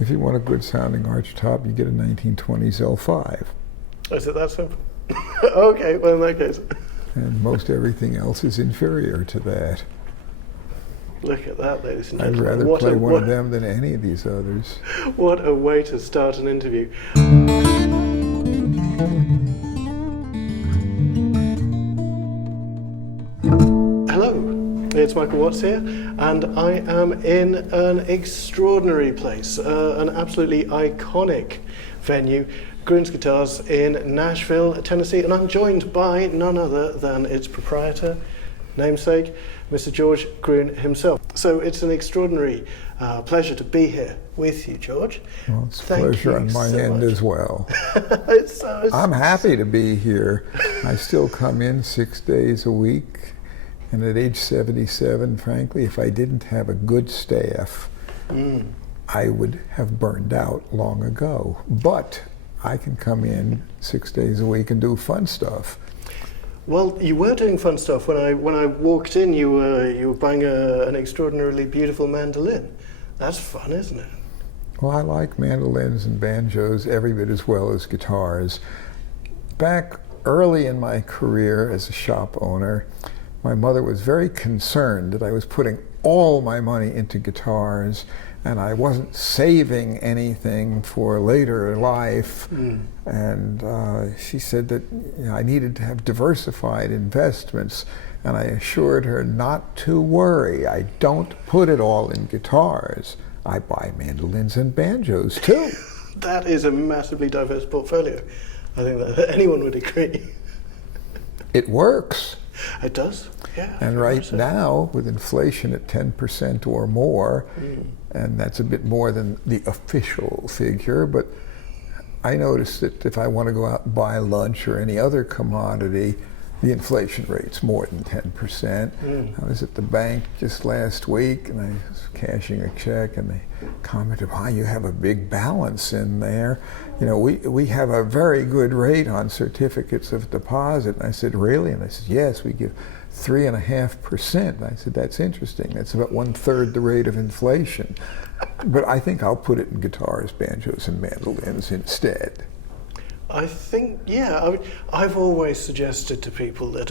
If you want a good sounding arch top, you get a 1920s L5. Is it that simple? Okay, well in that case. And most everything else is inferior to that. Look at that, ladies and I'd gentlemen. rather play one of them than any of these others. What a way to start an interview. Hello, it's Michael Watts here, and I am in an extraordinary place, an absolutely iconic venue, Gruhn Guitars in Nashville, Tennessee, and I'm joined by none other than its proprietor, namesake, Mr. George Gruhn himself. So it's an extraordinary pleasure to be here with you, George. Well, it's a pleasure on my end as well. I'm happy to be here. I still come in 6 days a week, and at age 77, frankly, if I didn't have a good staff, I would have burned out long ago. But I can come in 6 days a week and do fun stuff. Well, you were doing fun stuff. When I walked in, you were buying an extraordinarily beautiful mandolin. That's fun, isn't it? Well, I like mandolins and banjos every bit as well as guitars. Back early in my career as a shop owner, my mother was very concerned that I was putting all my money into guitars and I wasn't saving anything for later life. And she said that I needed to have diversified investments, and I assured her not to worry. I don't put it all in guitars. I buy mandolins and banjos too. That is a massively diverse portfolio. I think that anyone would agree. It works. It does, yeah. And right now, with inflation at 10% or more, and that's a bit more than the official figure, but I noticed that if I want to go out and buy lunch or any other commodity, the inflation rate's more than 10%. I was at the bank just last week and I was cashing a check and they commented, "Wow, you have a big balance in there. You know, we have a very good rate on certificates of deposit." And I said, "Really?" And I said, "Yes, we give 3.5%. I said, "That's interesting. That's about 1/3 the rate of inflation." But I think I'll put it in guitars, banjos, and mandolins instead. I think, yeah, I've always suggested to people that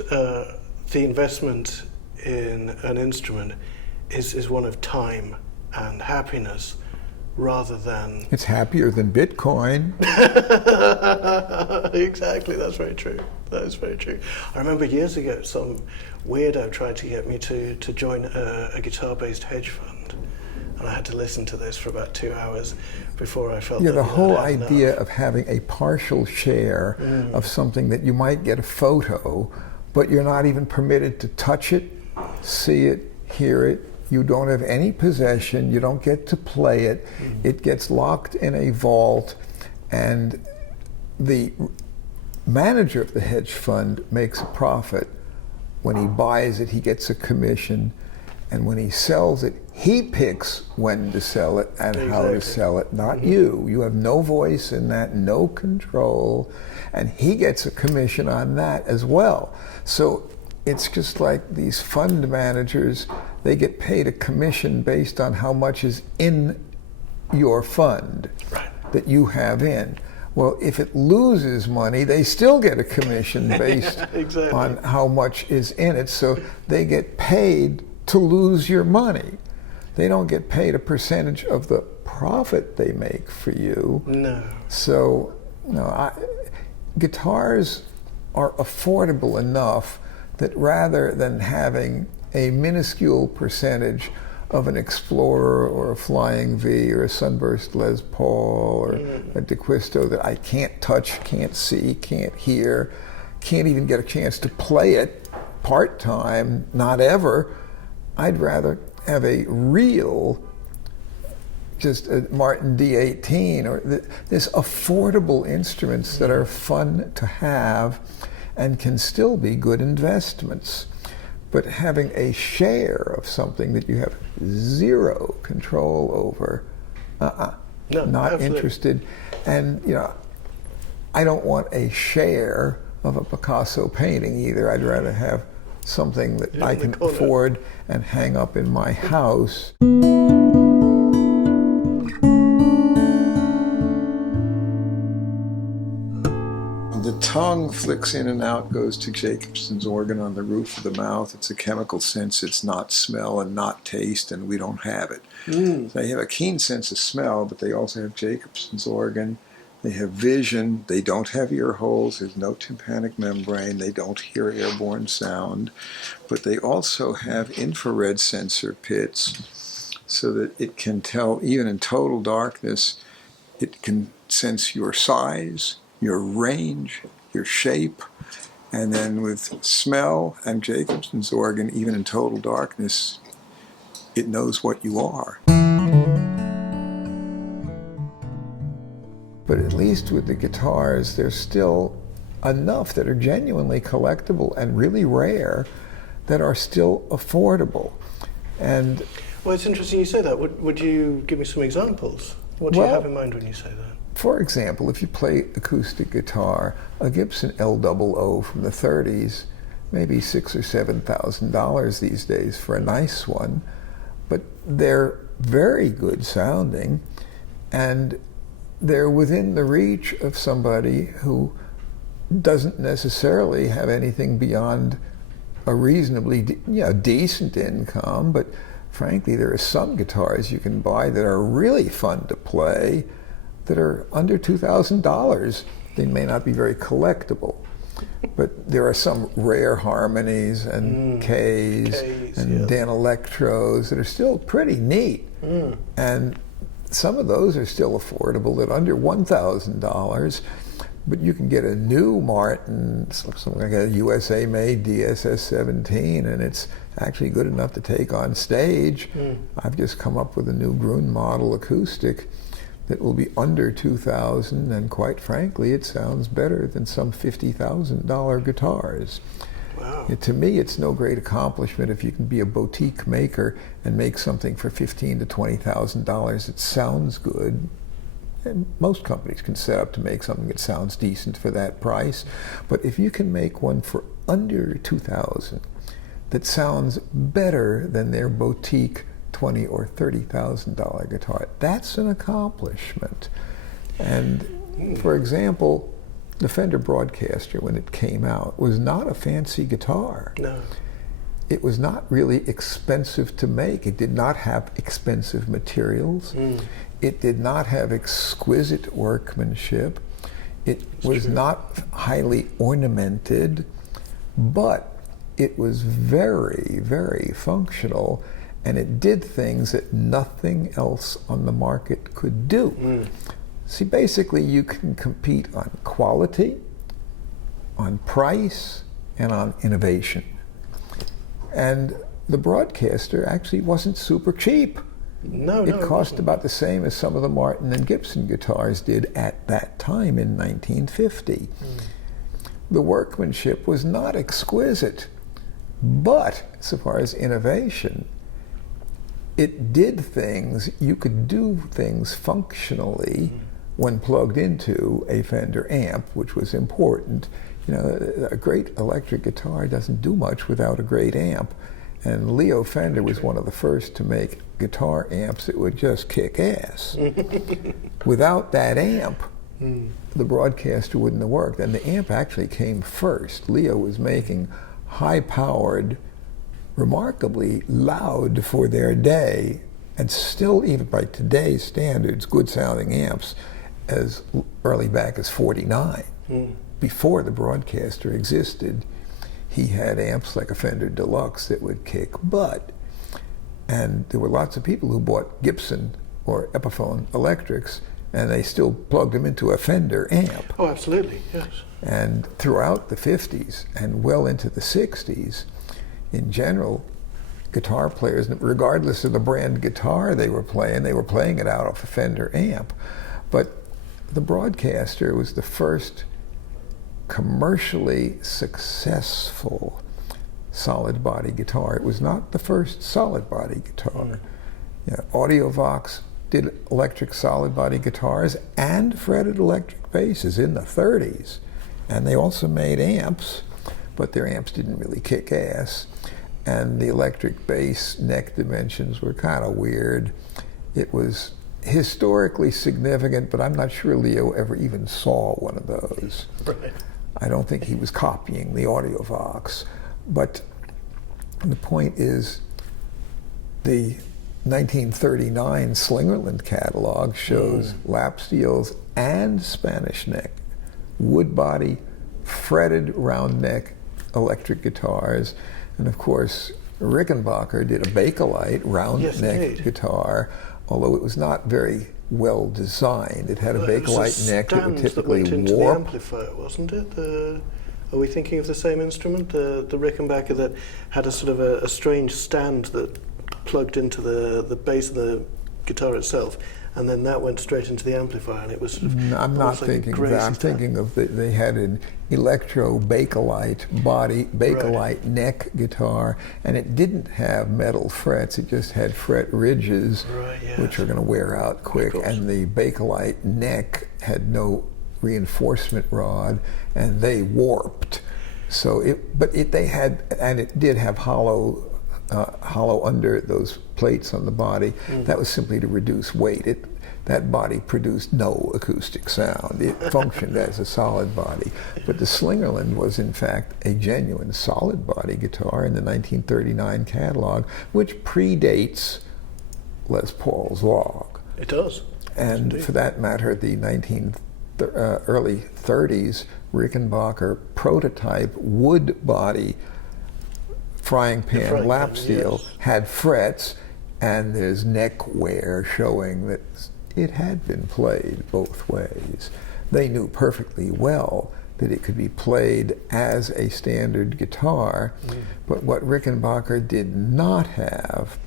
the investment in an instrument is one of time and happiness rather than... It's happier than Bitcoin. Exactly, that's very true. That is very true. I remember years ago some weirdo tried to get me to join a guitar-based hedge fund. And I had to listen to this for about 2 hours before I felt that the whole I'd had idea enough. of having a partial share of something that you might get a photo, but you're not even permitted to touch it, see it, hear it. You don't have any possession. You don't get to play it. It gets locked in a vault, and the manager of the hedge fund makes a profit. When he buys it, he gets a commission. And when he sells it, he picks when to sell it and how to sell it, not you. You have no voice in that, no control, and he gets a commission on that as well. So it's just like these fund managers, they get paid a commission based on how much is in your fund that you have in. Well, if it loses money, they still get a commission based on how much is in it. So they get paid to lose your money. They don't get paid a percentage of the profit they make for you. No. So, guitars are affordable enough that rather than having a minuscule percentage of an Explorer or a Flying V or a Sunburst Les Paul or a DeQuisto that I can't touch, can't see, can't hear, can't even get a chance to play it part-time, not ever, I'd rather have a real, just a Martin D18 or this affordable instruments that are fun to have and can still be good investments. But having a share of something that you have zero control over, no, not absolutely interested. And I don't want a share of a Picasso painting either. I'd rather have something that I can afford and hang up in my house. tongue flicks in and out, goes to Jacobson's organ on the roof of the mouth. It's a chemical sense. It's not smell and not taste, and we don't have it. They have a keen sense of smell, but they also have Jacobson's organ. They have vision. They don't have ear holes. There's no tympanic membrane. They don't hear airborne sound. But they also have infrared sensor pits so that it can tell, even in total darkness, it can sense your size, your range, your shape, and then with smell and Jacobson's organ, even in total darkness, it knows what you are. But at least with the guitars, there's still enough that are genuinely collectible and really rare that are still affordable. And well, it's interesting you say that. Would you give me some examples? What do you have in mind when you say that? For example, if you play acoustic guitar, a Gibson L00 from the 30s, maybe $6,000 or $7,000 these days for a nice one, but they're very good sounding, and they're within the reach of somebody who doesn't necessarily have anything beyond a reasonably decent income, but frankly, there are some guitars you can buy that are really fun to play that are under $2,000. They may not be very collectible, but there are some rare harmonies and Ks and Danelectros that are still pretty neat. And some of those are still affordable at under $1,000, but you can get a new Martin, something like a USA-made DSS-17, and it's actually good enough to take on stage. I've just come up with a new Gruhn model acoustic that will be under $2,000, and quite frankly, it sounds better than some $50,000 guitars. Wow. To me, it's no great accomplishment if you can be a boutique maker and make something for $15,000 to $20,000 that sounds good. And most companies can set up to make something that sounds decent for that price. But if you can make one for under $2,000 that sounds better than their boutique $20,000 or $30,000 guitar, that's an accomplishment. And for example, the Fender Broadcaster, when it came out, was not a fancy guitar. No. It was not really expensive to make. It did not have expensive materials. It did not have exquisite workmanship. It was not highly ornamented, but it was very, very functional, and it did things that nothing else on the market could do. See, basically you can compete on quality, on price, and on innovation. And the Broadcaster actually wasn't super cheap. No, it cost about the same as some of the Martin and Gibson guitars did at that time in 1950. The workmanship was not exquisite, but so far as innovation, it did things, you could do things functionally when plugged into a Fender amp, which was important. You know, a great electric guitar doesn't do much without a great amp. And Leo Fender was one of the first to make guitar amps that would just kick ass. Without that amp, the Broadcaster wouldn't have worked. And the amp actually came first. Leo was making high-powered, remarkably loud for their day, and still, even by today's standards, good-sounding amps as early back as '49. Before the Broadcaster existed, he had amps like a Fender Deluxe that would kick butt. And there were lots of people who bought Gibson or Epiphone electrics, and they still plugged them into a Fender amp. Oh, absolutely, yes. And throughout the 50s and well into the 60s, in general, guitar players, regardless of the brand guitar they were playing it out of a Fender amp. But the Broadcaster was the first commercially successful solid body guitar. It was not the first solid body guitar. You know, Audiovox did electric solid body guitars and fretted electric basses in the 30s. And they also made amps, but their amps didn't really kick ass. And the electric bass neck dimensions were kind of weird. It was historically significant, but I'm not sure Leo ever even saw one of those. Right. I don't think he was copying the Audiovox. But the point is, the 1939 Slingerland catalog shows lap steels and Spanish neck, wood body, fretted round neck electric guitars, and of course Rickenbacker did a Bakelite round neck guitar, although it was not very well designed. It had a Bakelite neck that would typically went into warp. The amplifier, wasn't it? Are we thinking of the same instrument, the Rickenbacker, that had a sort of a strange stand that plugged into the base of the guitar itself, and then that went straight into the amplifier, and it was I'm not thinking of that. I'm thinking of they had an electro Bakelite body, Bakelite neck guitar, and it didn't have metal frets. It just had fret ridges, which are going to wear out quick. And the Bakelite neck had no reinforcement rod, and they warped. So it did have hollow under those plates on the body. That was simply to reduce weight. That body produced no acoustic sound. It functioned as a solid body. But the Slingerland was in fact a genuine solid body guitar in the 1939 catalog, which predates Les Paul's log. It does. And for that matter, the early 30s Rickenbacker prototype wood body frying pan lap steel had frets, and there's neck wear showing that it had been played both ways. They knew perfectly well that it could be played as a standard guitar, but what Rickenbacker did not have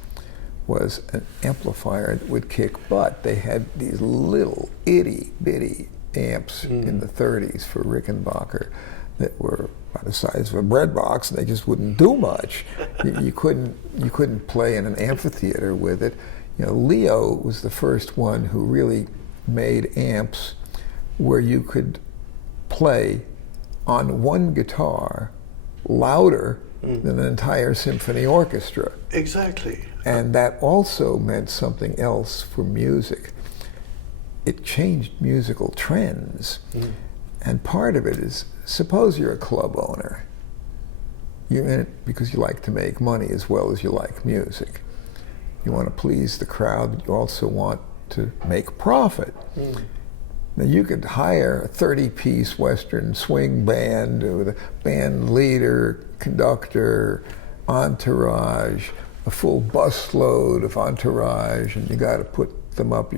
was an amplifier that would kick butt. They had these little itty-bitty amps in the 30s for Rickenbacker that were about the size of a bread box, and they just wouldn't do much. You couldn't play in an amphitheater with it. Leo was the first one who really made amps where you could play on one guitar louder than an entire symphony orchestra. Exactly. And that also meant something else for music. It changed musical trends. And part of it is, suppose you're a club owner. You're in it because you like to make money as well as you like music. You want to please the crowd, but you also want to make profit. Now you could hire a 30-piece Western swing band with a band leader, conductor, entourage, a full busload of entourage, and you got to put them up.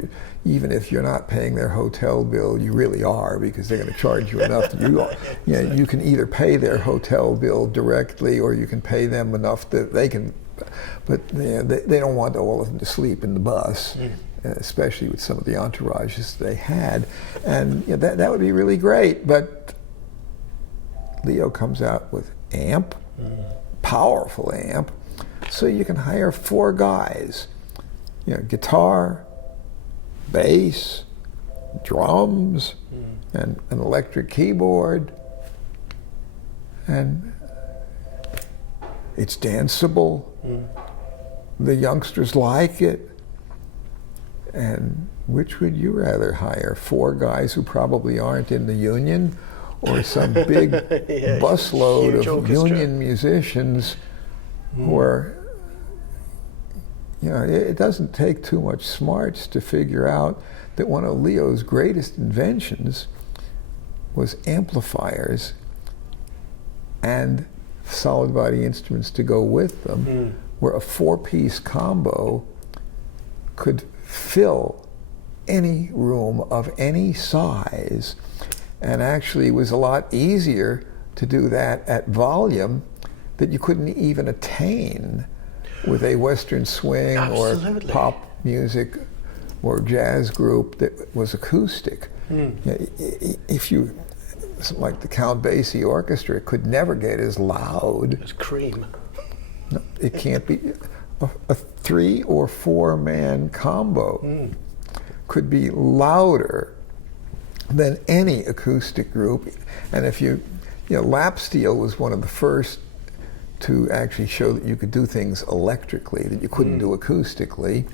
Even if you're not paying their hotel bill, you really are, because they're going to charge you enough. You can either pay their hotel bill directly, or you can pay them enough that they can. But they don't want all of them to sleep in the bus, especially with some of the entourages they had. And that would be really great. But Leo comes out with amp, powerful amp, so you can hire 4 guys. Guitar, bass, drums, and an electric keyboard. And it's danceable. The youngsters like it. And which would you rather hire? 4 guys who probably aren't in the union, or some big busload of orchestra. Union musicians who are, it doesn't take too much smarts to figure out that one of Leo's greatest inventions was amplifiers and solid body instruments to go with them, where a 4-piece combo could fill any room of any size, and actually was a lot easier to do that at volume that you couldn't even attain with a Western swing or pop music or jazz group that was acoustic. If you, like the Count Basie Orchestra, it could never get as loud. It's cream. No, it can't be. A 3 or 4 man combo could be louder than any acoustic group. And if lap steel was one of the first to actually show that you could do things electrically that you couldn't do acoustically.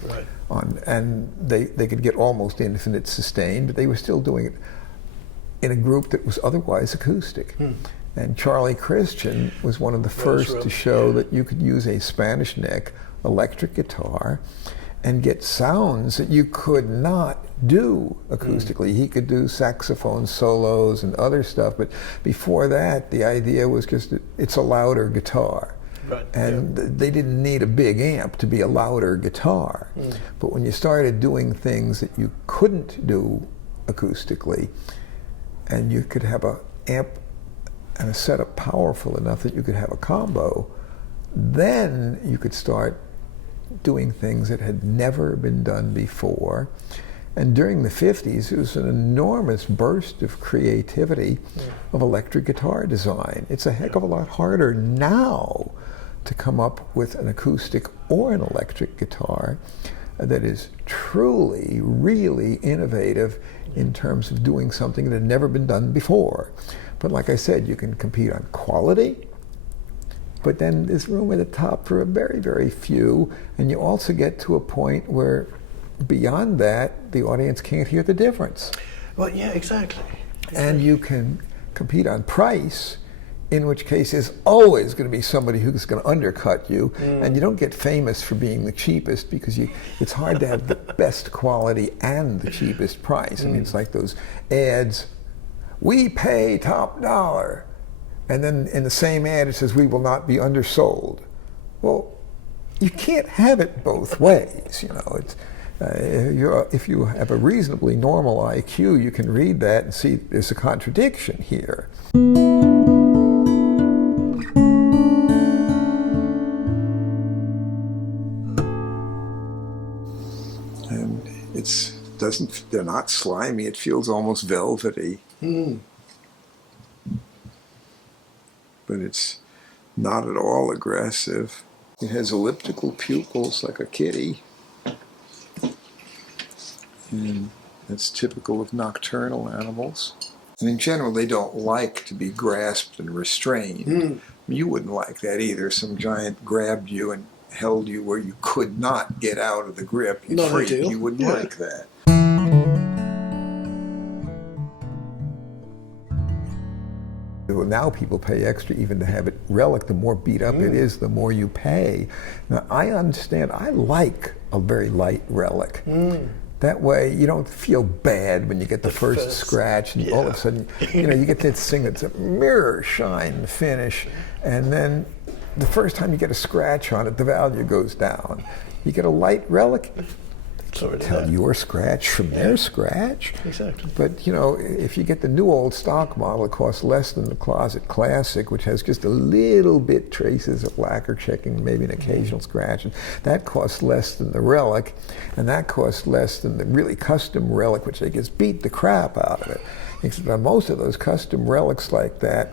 And they could get almost infinite sustain, but they were still doing it in a group that was otherwise acoustic. And Charlie Christian was one of the first to show that you could use a Spanish neck electric guitar and get sounds that you could not do acoustically. He could do saxophone solos and other stuff, but before that, the idea was just that it's a louder guitar. Right. And they didn't need a big amp to be a louder guitar. But when you started doing things that you couldn't do acoustically, and you could have an amp and a setup powerful enough that you could have a combo, then you could start doing things that had never been done before. And during the 50s, it was an enormous burst of creativity of electric guitar design. It's a heck of a lot harder now to come up with an acoustic or an electric guitar that is truly, really innovative in terms of doing something that had never been done before. But like I said, you can compete on quality, but then there's room at the top for a very, very few, and you also get to a point where beyond that, the audience can't hear the difference. Well, yeah, exactly. And you can compete on price, in which case there's always going to be somebody who's going to undercut you, and you don't get famous for being the cheapest because it's hard to have the best quality and the cheapest price. I mean, it's like those ads, "We pay top dollar," and then in the same ad it says, "We will not be undersold." Well, you can't have it both ways, you know. It's, if you have a reasonably normal IQ, you can read that and see there's a contradiction here. And they're not slimy, it feels almost velvety. But it's not at all aggressive. It has elliptical pupils like a kitty. And that's typical of nocturnal animals. And in general, they don't like to be grasped and restrained. You wouldn't like that either. Some giant grabbed you and held you where you could not get out of the grip. You'd freak. You wouldn't like that. Now people pay extra even to have it relic. The more beat up it is, the more you pay. Now I understand, I like a very light relic. That way you don't feel bad when you get the first scratch and all of a sudden, you know, you get this thing that's a mirror shine finish, and then the first time you get a scratch on it, the value goes down. You get a light relic, tell your scratch from their scratch. Exactly. But you know, if you get the new old stock model, it costs less than the Closet Classic, which has just a little bit traces of lacquer checking, maybe an occasional scratch, and that costs less than the relic, and that costs less than the really custom relic, which they just beat the crap out of it. Except on most of those custom relics like that,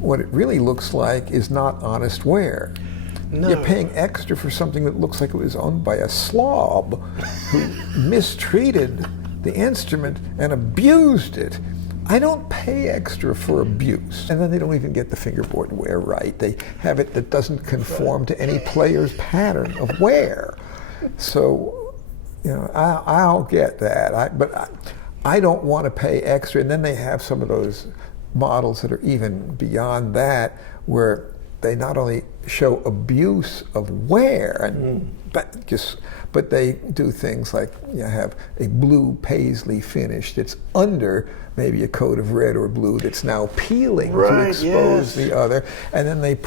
what it really looks like is not honest wear. No. You're paying extra for something that looks like it was owned by a slob who mistreated the instrument and abused it. I don't pay extra for abuse. And then they don't even get the fingerboard wear right. They have it that doesn't conform to any player's pattern of wear. So, you know, I'll get that. But I don't want to pay extra. And then they have some of those models that are even beyond that, where they not only show abuse of wear, and but they do things like, you know, have a blue paisley finish that's under maybe a coat of red or blue that's now peeling to expose the other, and then they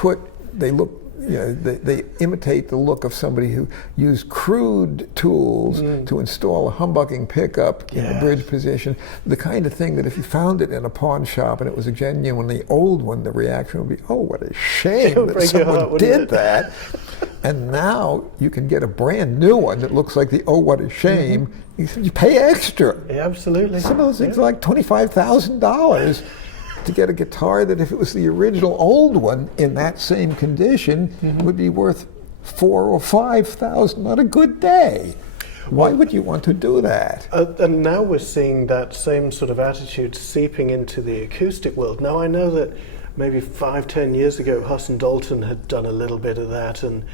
imitate the look of somebody who used crude tools to install a humbucking pickup in the bridge position, the kind of thing that if you found it in a pawn shop and it was a genuinely old one, the reaction would be, "Oh, what a shame that someone did that." And now you can get a brand new one that looks like the "Oh, what a shame." You pay extra. Yeah, absolutely. Some of those things are like $25,000. To get a guitar that, if it was the original old one in that same condition, would be worth $4,000 or $5,000 on a good day. Why would you want to do that? And now we're seeing that same sort of attitude seeping into the acoustic world. Now I know that maybe 5-10 years ago, Huss and Dalton had done a little bit of that, and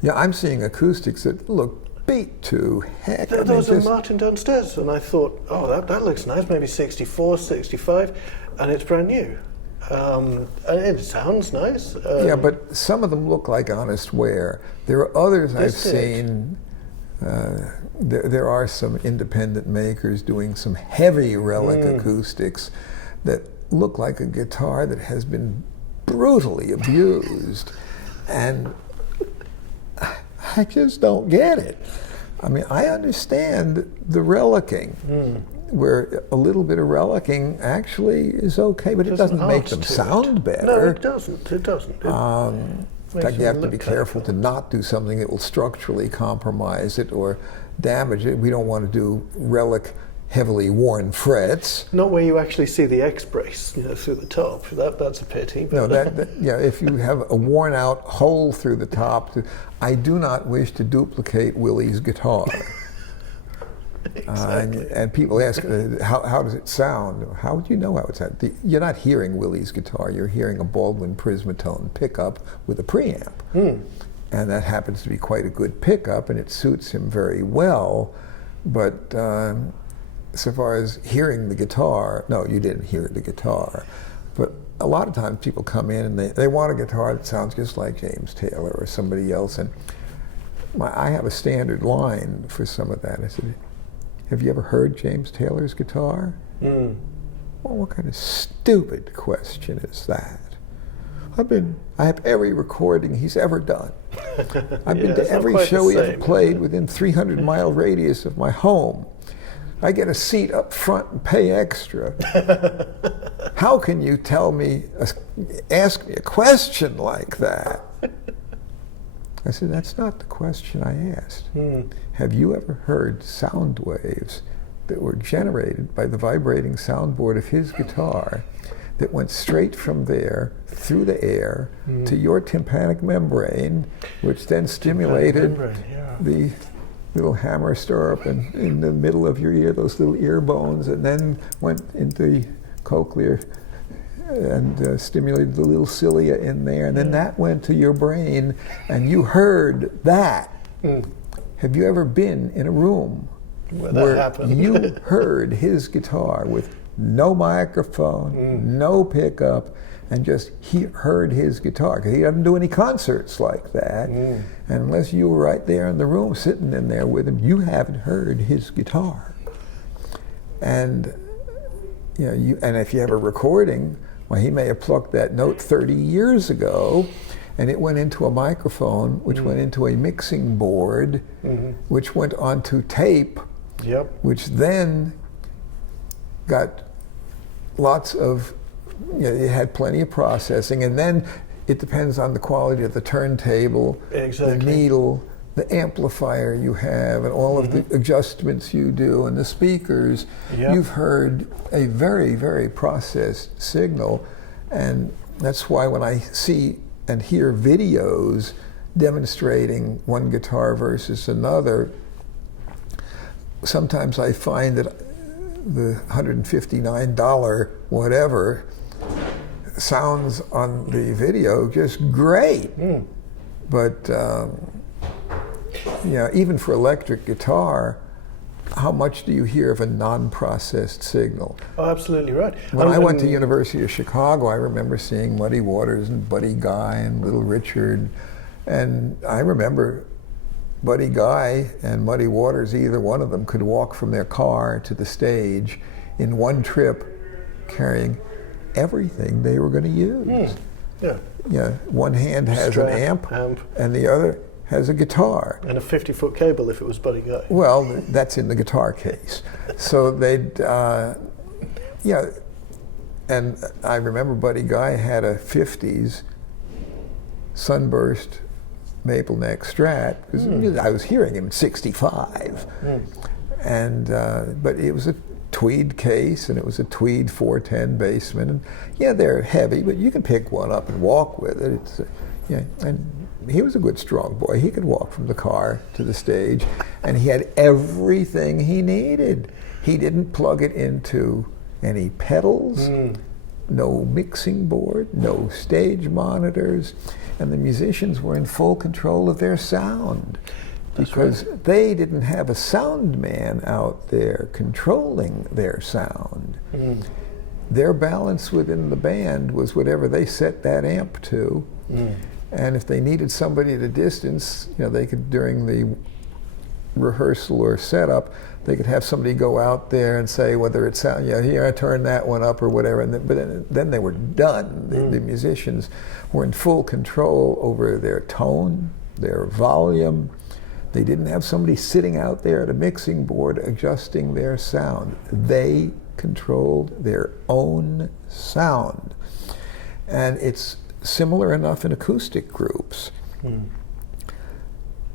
yeah, I'm seeing acoustics that look beat to heck. There was a Martin downstairs, and I thought, oh, that looks nice, maybe 64, 65, and it's brand new. And it sounds nice. Yeah, but some of them look like honest wear. There are others I've seen. There are some independent makers doing some heavy relic acoustics that look like a guitar that has been brutally abused. And I just don't get it. I mean, I understand the relicking, where a little bit of relicking actually is okay, but it doesn't make them sound better. No, it doesn't. It doesn't. In fact, you have to be careful to not do something that will structurally compromise it or damage it. We don't want to do relic heavily worn frets. Not where you actually see the X-brace, through the top. That's a pity. But No, yeah. If you have a worn-out hole through the top, I do not wish to duplicate Willie's guitar. Exactly. And people ask, how does it sound? How would you know how it sounds? You're not hearing Willie's guitar. You're hearing a Baldwin Prismatone pickup with a preamp. And that happens to be quite a good pickup, and it suits him very well. But so far as hearing the guitar, no, you didn't hear the guitar. But a lot of times people come in and they want a guitar that sounds just like James Taylor or somebody else. And I have a standard line for some of that. I said, have you ever heard James Taylor's guitar? Well, what kind of stupid question is that? I have every recording he's ever done. I've been to every show he ever played within 300-mile radius of my home. I get a seat up front and pay extra. How can you ask me a question like that? I said, that's not the question I asked. Have you ever heard sound waves that were generated by the vibrating soundboard of his guitar that went straight from there through the air to your tympanic membrane, which then stimulated the little hammer stirrup in the middle of your ear, those little ear bones, and then went into the cochlear and stimulated the little cilia in there, and then that went to your brain, and you heard that. Have you ever been in a room where you heard his guitar with no microphone, no pickup, and just heard his guitar? Because he doesn't do any concerts like that. And unless you were right there in the room, sitting in there with him, you haven't heard his guitar. And and if you have a recording, well, he may have plucked that note 30 years ago, and it went into a microphone, which went into a mixing board, which went onto tape, which then got lots of, it had plenty of processing, and then it depends on the quality of the turntable, the needle, the amplifier you have, and all of the adjustments you do, and the speakers. You've heard a very, very processed signal, and that's why when I see and hear videos demonstrating one guitar versus another, sometimes I find that the $159 whatever sounds on the video just great. But even for electric guitar, how much do you hear of a non-processed signal? Oh, absolutely right. When I went to University of Chicago, I remember seeing Muddy Waters and Buddy Guy and Little Richard, and I remember Buddy Guy and Muddy Waters, either one of them could walk from their car to the stage in one trip carrying everything they were going to use. One hand has an amp, and the other has a guitar. And a 50-foot cable if it was Buddy Guy. Well, that's in the guitar case. So they'd, and I remember Buddy Guy had a 50s Sunburst maple neck Strat, because I was hearing him at 65. And, but it was a tweed case, and it was a tweed 410 Bassman. And they're heavy, but you can pick one up and walk with it. It's, and he was a good strong boy. He could walk from the car to the stage, and he had everything he needed. He didn't plug it into any pedals, no mixing board, no stage monitors, and the musicians were in full control of their sound. because they didn't have a sound man out there controlling their sound. Their balance within the band was whatever they set that amp to. And if they needed somebody at a distance, they could, during the rehearsal or setup, they could have somebody go out there and say whether it sound, here, I turn that one up or whatever, but then they were done. The musicians were in full control over their tone, their volume. They didn't have somebody sitting out there at a mixing board adjusting their sound. They controlled their own sound. And it's similar enough in acoustic groups.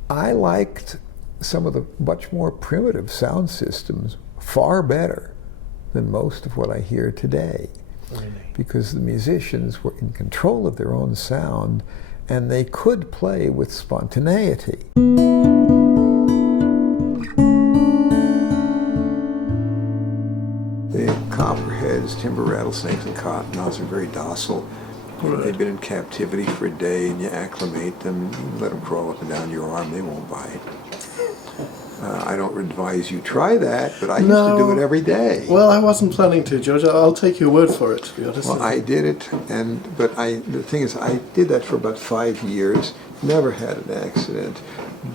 I liked some of the much more primitive sound systems far better than most of what I hear today. Because the musicians were in control of their own sound and they could play with spontaneity. The copperheads, timber rattlesnakes, and cottonmouths are very docile. They've been in captivity for a day, and you acclimate them, you let them crawl up and down your arm, they won't bite. I don't advise you try that, but I used to do it every day. Well, I wasn't planning to, George. I'll take your word for it, to be honest. Well, I did it, but the thing is, I did that for about 5 years, never had an accident.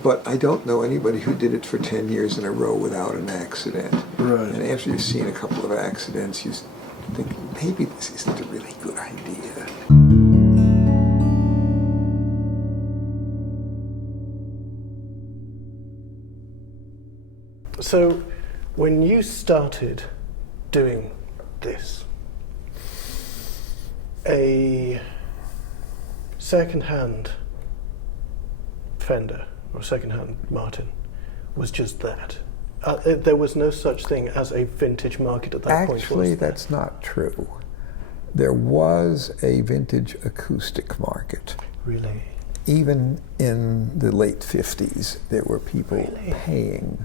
But I don't know anybody who did it for 10 years in a row without an accident. Right. And after you've seen a couple of accidents, you think, maybe this isn't a really good idea. So, when you started doing this, a second-hand Fender or second-hand Martin was just that. There was no such thing as a vintage market at that point. Actually, that's not true. There was a vintage acoustic market. Really? Even in the late 50s, there were people paying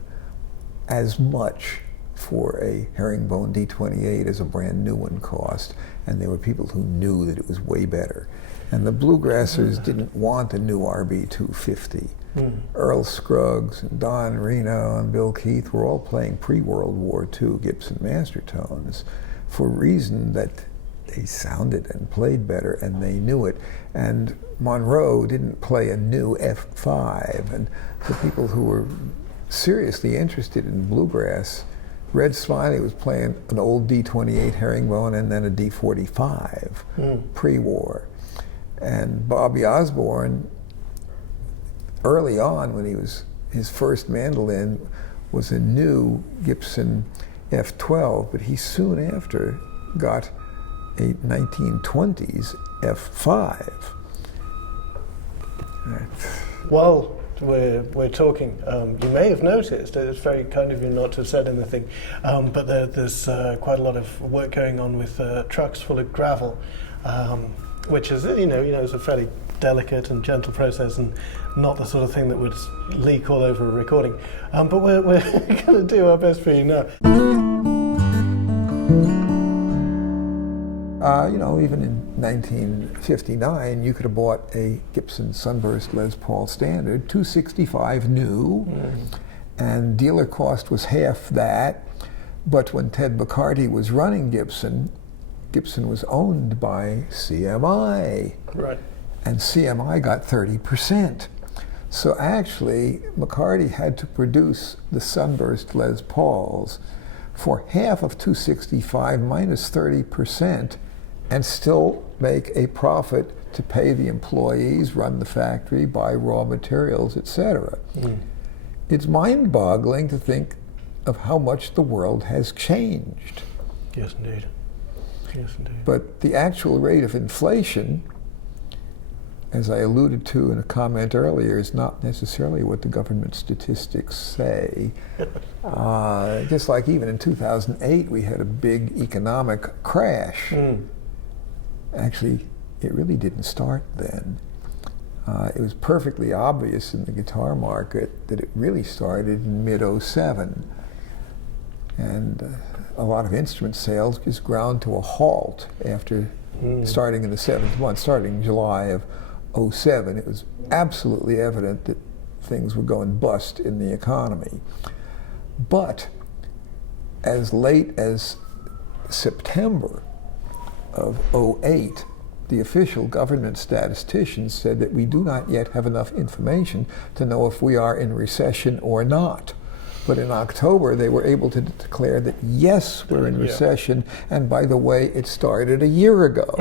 as much for a herringbone D28 as a brand new one cost, and there were people who knew that it was way better. And the bluegrassers didn't want a new RB250. Earl Scruggs and Don Reno and Bill Keith were all playing pre-World War II Gibson master tones for a reason that they sounded and played better, and they knew it. And Monroe didn't play a new F5, and the people who were seriously interested in bluegrass, Red Smiley was playing an old D28 herringbone and then a D45 pre-war. And Bobby Osborne, early on when he was, his first mandolin was a new Gibson F12, but he soon after got a 1920s F5. Well, we're talking. You may have noticed, it's very kind of you not to have said anything, but there's quite a lot of work going on with trucks full of gravel, which is, is a fairly delicate and gentle process and not the sort of thing that would leak all over a recording. But we're going to do our best for you now. Even in 1959, you could have bought a Gibson Sunburst Les Paul Standard, 265 new, and dealer cost was half that. But when Ted McCarty was running Gibson, Gibson was owned by CMI. Right. And CMI got 30%. So actually, McCarty had to produce the Sunburst Les Pauls for half of 265 minus 30%, and still make a profit to pay the employees, run the factory, buy raw materials, etc. It's mind-boggling to think of how much the world has changed. Yes, indeed. Yes, indeed. But the actual rate of inflation, as I alluded to in a comment earlier, is not necessarily what the government statistics say. Just like even in 2008, we had a big economic crash. Actually, it really didn't start then. It was perfectly obvious in the guitar market that it really started in mid-07. And a lot of instrument sales just ground to a halt after starting in the 7th month, starting in July of 07. It was absolutely evident that things were going bust in the economy. But as late as September of '08, the official government statisticians said that we do not yet have enough information to know if we are in recession or not. But in October, they were able to declare that yes, we're in recession, and by the way, it started a year ago.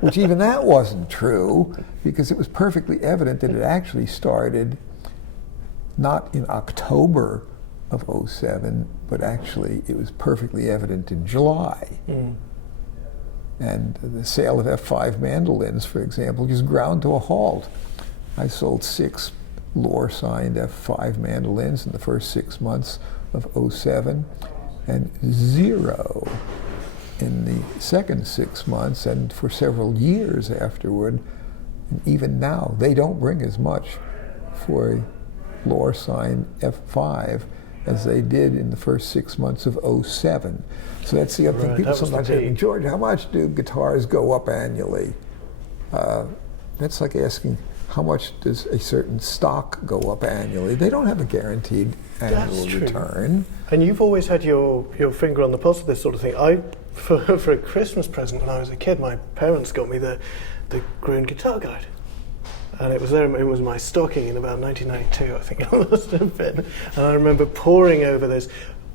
Which even that wasn't true, because it was perfectly evident that it actually started not in October of '07, but actually it was perfectly evident in July. And the sale of F5 mandolins, for example, just ground to a halt. I sold 6 Lohr-signed F5 mandolins in the first 6 months of '07, and 0 in the second 6 months, and for several years afterward. And even now, they don't bring as much for a Lohr-signed F5 as they did in the first 6 months of '07. So that's the other thing. People sometimes say, George, how much do guitars go up annually? That's like asking, how much does a certain stock go up annually? They don't have a guaranteed annual return. And you've always had your finger on the pulse of this sort of thing. For a Christmas present when I was a kid, my parents got me the Gruhn Guitar Guide. And it was there, it was my stocking in about 1992, I think it must have been. And I remember poring over this,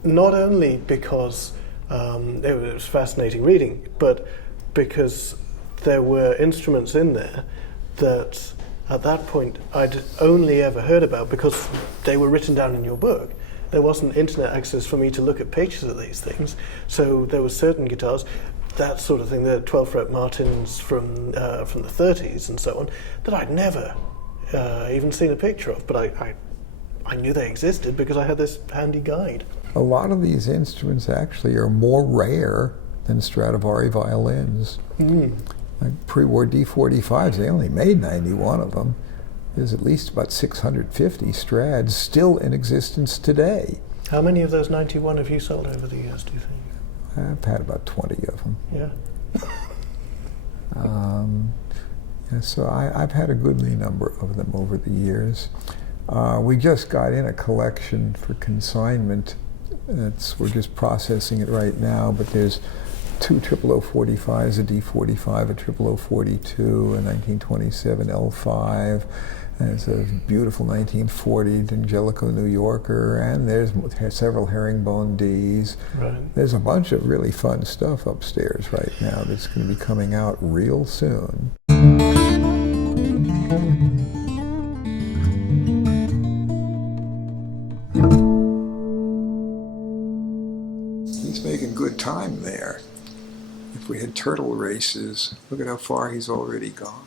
not only because it was fascinating reading, but because there were instruments in there that at that point I'd only ever heard about because they were written down in your book. There wasn't internet access for me to look at pictures of these things. So there were certain guitars, that sort of thing, the 12-fret Martins from the 30s and so on, that I'd never even seen a picture of, but I knew they existed because I had this handy guide. A lot of these instruments actually are more rare than Stradivari violins. Like pre-war D45s, they only made 91 of them. There's at least about 650 Strads still in existence today. How many of those 91 have you sold over the years, do you think? I've had about 20 of them. Yeah. So I've had a goodly number of them over the years. We just got in a collection for consignment. We're just processing it right now, but there's 2 0045s, a D45, a 0042, a 1927 L5. There's a beautiful 1940 Angelico New Yorker, and there's several herringbone Ds. Right. There's a bunch of really fun stuff upstairs right now that's going to be coming out real soon. He's making good time there. If we had turtle races, look at how far he's already gone.